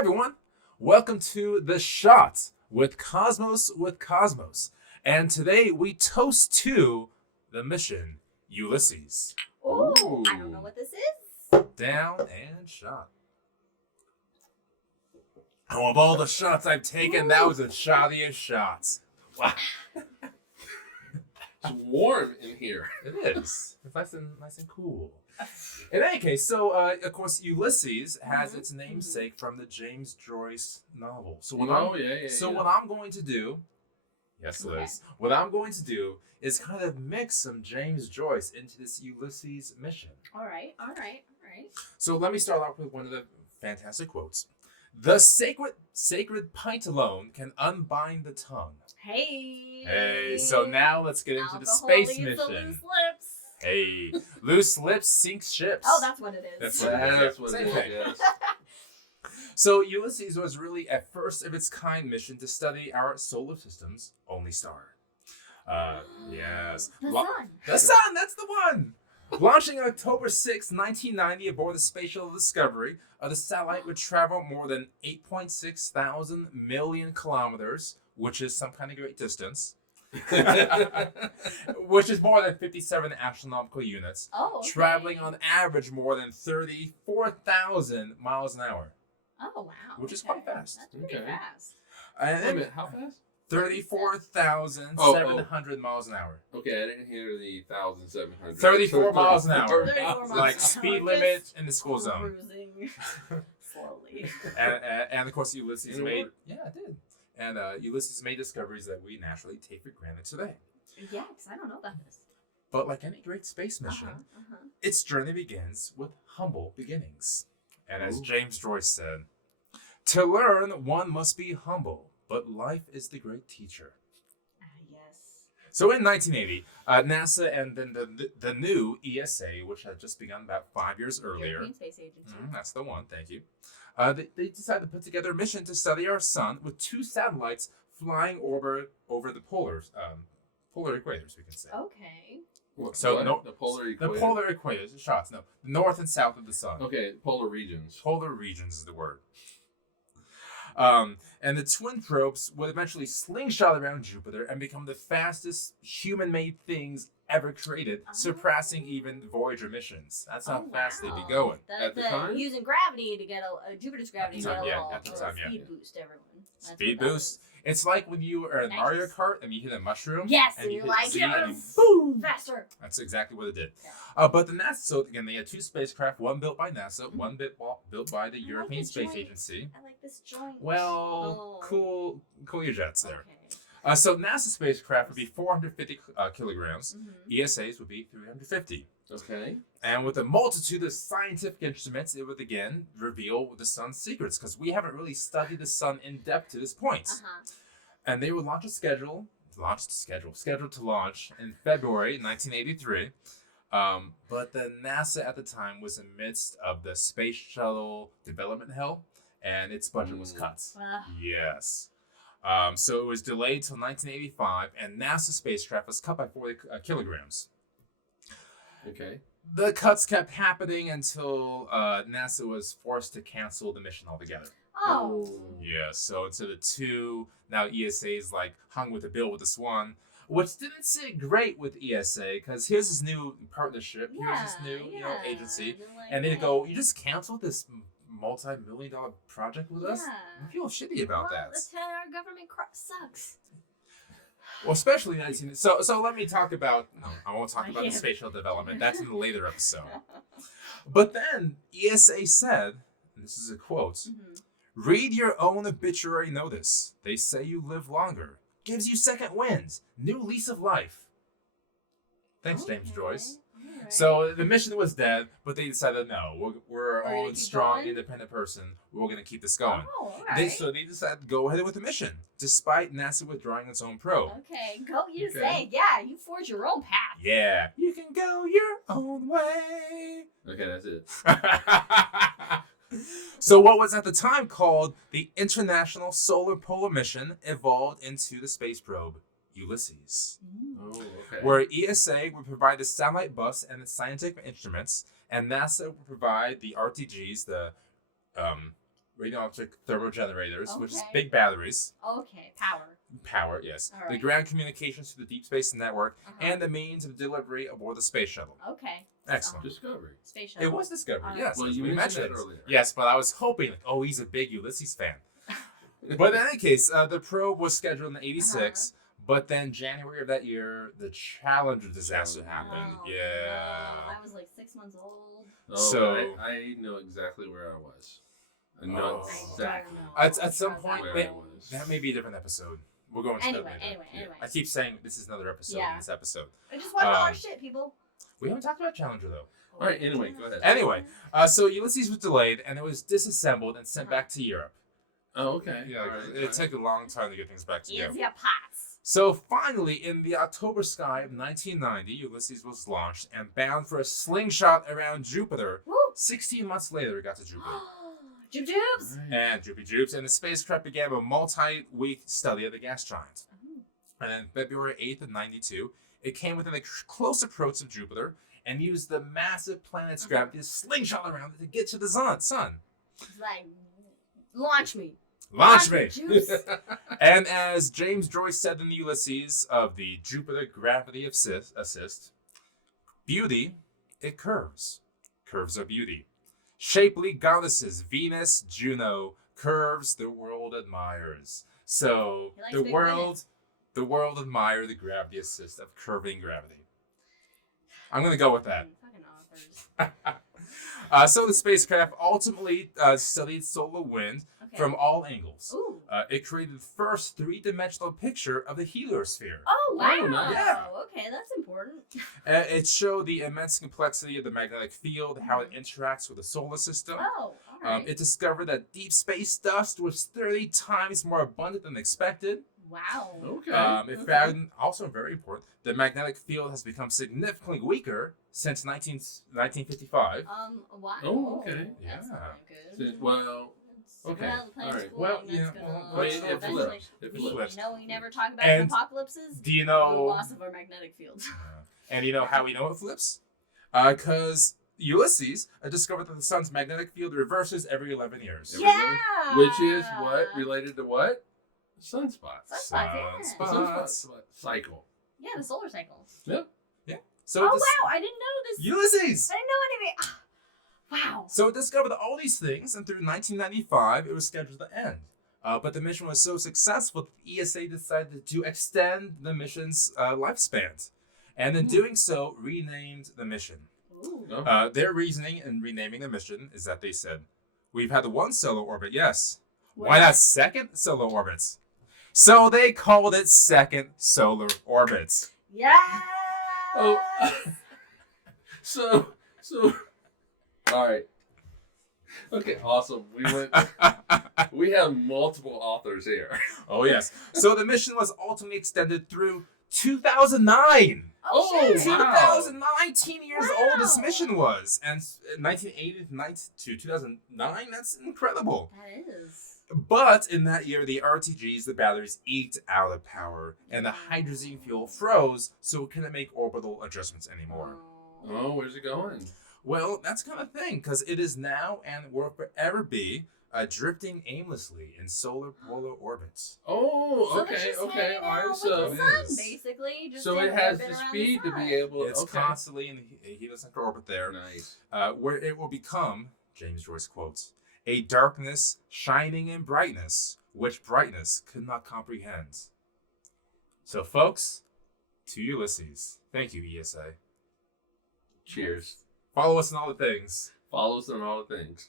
everyone, welcome to The Shot with Cosmos. And today we toast to the mission Ulysses. Ooh, I don't know what this is. Down and shot. Oh, of all the shots I've taken, that was the shottiest shots. Wow. It's warm in here. It is. It's nice and cool. In any case, so of course Ulysses has its namesake from the James Joyce novel. So what I'm going to do, yes, Liz, what I'm going to do is kind of mix some James Joyce into this Ulysses mission. All right. So let me start off with one of the fantastic quotes. The sacred pint alone can unbind the tongue. Hey. So now let's get into the space mission. Loose lips. Hey, loose lips sink ships. Oh, that's what it is. That's what it is. Yes. So Ulysses was really a first of its kind mission to study our solar system's only star. Yes. The sun. The sun, that's the one! Launching October 6, 1990 aboard the Space Shuttle Discovery, the satellite would travel more than 8.6 thousand million kilometers, which is some kind of great distance. Which is more than 57 astronomical units. Oh, okay. Traveling on average more than 34,000 miles an hour. Oh, wow. Which is quite fast. That's pretty fast. And Wait a minute, how fast? 34,700 miles an hour. Okay, I didn't hear the 1,700. 34 miles an hour. 34 miles Like an speed hour. limit in the school zone. Cruising slowly. And of course Ulysses Did it made... work? Yeah, it did. And Ulysses made discoveries that we naturally take for granted today. Yeah, because I don't know about this. But like any great space mission, its journey begins with humble beginnings. And as James Joyce said, to learn, one must be humble, but life is the great teacher. Yes. So in 1980, NASA and then the new ESA, which had just begun about 5 years earlier. European Space Agency. That's the one, thank you. They decided to put together a mission to study our sun with 2 satellites flying over the polar equators, we can say. Okay. The polar equator. The polar equators, shots, no. The north and south of the sun. Okay, polar regions. Polar regions is the word. And the twin probes would eventually slingshot around Jupiter and become the fastest human-made things ever created, surpassing even Voyager missions. That's how fast they'd be going. At the time? Using gravity to get Jupiter's gravity to get a little speed boost, everyone. That's speed boost. It's like when you are in Mario Kart and you hit a mushroom. Yes, and you're hit like, Z yeah, and boom, faster. That's exactly what it did. Yeah. But the NASA, so again, they had 2 spacecraft, one built by NASA, one built by the European Space Agency. I like this joint. Well, cool your jets there. Okay. So NASA spacecraft would be 450 kilograms. ESA's would be 350. Okay. And with a multitude of scientific instruments, it would again reveal the sun's secrets, because we haven't really studied the sun in depth to this point. And they would scheduled to launch in February 1983. But the NASA at the time was in the midst of the space shuttle development hell, and its budget was cut. Yes. So it was delayed till 1985, and NASA spacecraft was cut by 40 kilograms. Okay. The cuts kept happening until NASA was forced to cancel the mission altogether. Oh. Yeah, so instead of 2, now ESA is like hung with the bill with this one, which didn't sit great with ESA, because here's this new partnership, here's this new agency, and they go, you just canceled this multi-million-dollar project with us? I feel shitty about that. Our government sucks. Well, especially 19... So let me talk about... No, I won't talk about the space shuttle development. That's in a later episode. But then ESA said, and this is a quote, read your own obituary notice. They say you live longer. Gives you second winds. New lease of life. Thanks, James Joyce. Right. So the mission was dead, but they decided, no, we're our own strong, independent person. We're going to keep this going. Oh, all right. So they decided to go ahead with the mission, despite NASA withdrawing its own probe. Okay, go. You say, yeah, you forge your own path. Yeah, you can go your own way. Okay, that's it. So what was at the time called the International Solar Polar Mission evolved into the space probe Ulysses. Oh, okay. Where ESA would provide the satellite bus and the scientific instruments, and NASA would provide the RTGs, the radioelectric thermal generators, which is Okay. big batteries. Okay, power. Power, yes. All The right. ground communications to the deep space network, Uh-huh. and the means of delivery aboard the space shuttle. Okay. Excellent. Discovery. Space shuttle. It was Discovery, yes. Well, as you we mentioned that earlier. Yes, but I was hoping, like, oh, he's a big Ulysses fan. But in any case, the probe was scheduled in '86, but then January of that year, the Challenger disaster happened. Oh, Yeah. no. I was like 6 months old. Oh, So- I know exactly where I was. I know Oh. exactly. At some point, where wait, I was. that may be a different episode. We'll go into that Anyway, later. anyway. I keep saying this is another episode Yeah. in this episode. I just watched a lot of shit, people. We haven't talked about Challenger, though. All right, anyway, go ahead. Anyway, so Ulysses was delayed, and it was disassembled and sent back to Europe. Oh, okay. Yeah, All right, it took a long time to get things back together. Here's your pots. So finally, in the October sky of 1990, Ulysses was launched and bound for a slingshot around Jupiter. Woo! 16 months later, it got to Jupiter. Joop joops. And Droopy Droops, and the spacecraft began a multi-week study of the gas giant. And on February 8th of 92, it came within a close approach of Jupiter and used the massive planet's gravity to slingshot around it to get to the sun. It's like, launch me. Launch me! Juice. And as James Joyce said in the Ulysses of the Jupiter Gravity Assist, beauty, it curves. Curves are beauty. Shapely goddesses, Venus, Juno, curves the world admires. So He likes the big world admire the gravity assist of curving gravity. I'm gonna go with that. Fucking authors. So the spacecraft ultimately studied solar wind Okay. from all angles. Ooh. It created the first three-dimensional picture of the heliosphere. Oh, wow. Oh, nice. Yeah. Okay, that's important. It showed the immense complexity of the magnetic field, how it interacts with the solar system. Oh, all right. It discovered that deep space dust was 30 times more abundant than expected. Wow. Okay. It found, also very important, the magnetic field has become significantly weaker since 1955. Wow. Oh, okay. That's Yeah. not good. Well, okay. Well, the planet's All right. cooling, Well, that's yeah, gonna well, it eventually- flips. It You flips. know, we never talk about And apocalypses. Do you The know? loss of our magnetic field. And you know how we know it flips? Because Ulysses discovered that the sun's magnetic field reverses every 11 years. There we go. Yeah. Which is what? Related to what? Sunspots. Sunspots, yeah. Sunspots. Sunspot cycle. Yeah, the solar cycle. So Oh, this, wow. I didn't know this. Ulysses! I didn't know anything. Wow. So it discovered all these things, and through 1995, it was scheduled to end. But the mission was so successful that the ESA decided to extend the mission's lifespan. And in doing so, renamed the mission. Ooh. Oh. Their reasoning in renaming the mission is that they said, we've had one solar orbit, yes. Why Well, not second solar orbits? So they called it Second Solar Orbits. Yeah. Oh. So. All right. Okay. Awesome. We have multiple authors here. Oh, yes. So the mission was ultimately extended through 2009. Oh, Oh, shit. wow. 2019 years old this Wow. mission was. And 1980 to 2009, that's incredible. That is. But in that year, the RTGs, the batteries, eked out of power, and the hydrogen fuel froze, so it couldn't make orbital adjustments anymore. Oh, where's it going? Well, that's kind of thing, because it is now and will forever be drifting aimlessly in solar polar orbits. Oh, So okay, it's just okay. hanging All out right, with so the It sun, is. basically. Just so in it has orbit the around speed to sun. be able. It's Okay. constantly in the heliocentric orbit there, Nice. where it will become, James Joyce quotes, a darkness shining in brightness, which brightness could not comprehend. So, folks, to Ulysses. Thank you, ESA. Cheers. Follow us on all the things. Follows on all the things.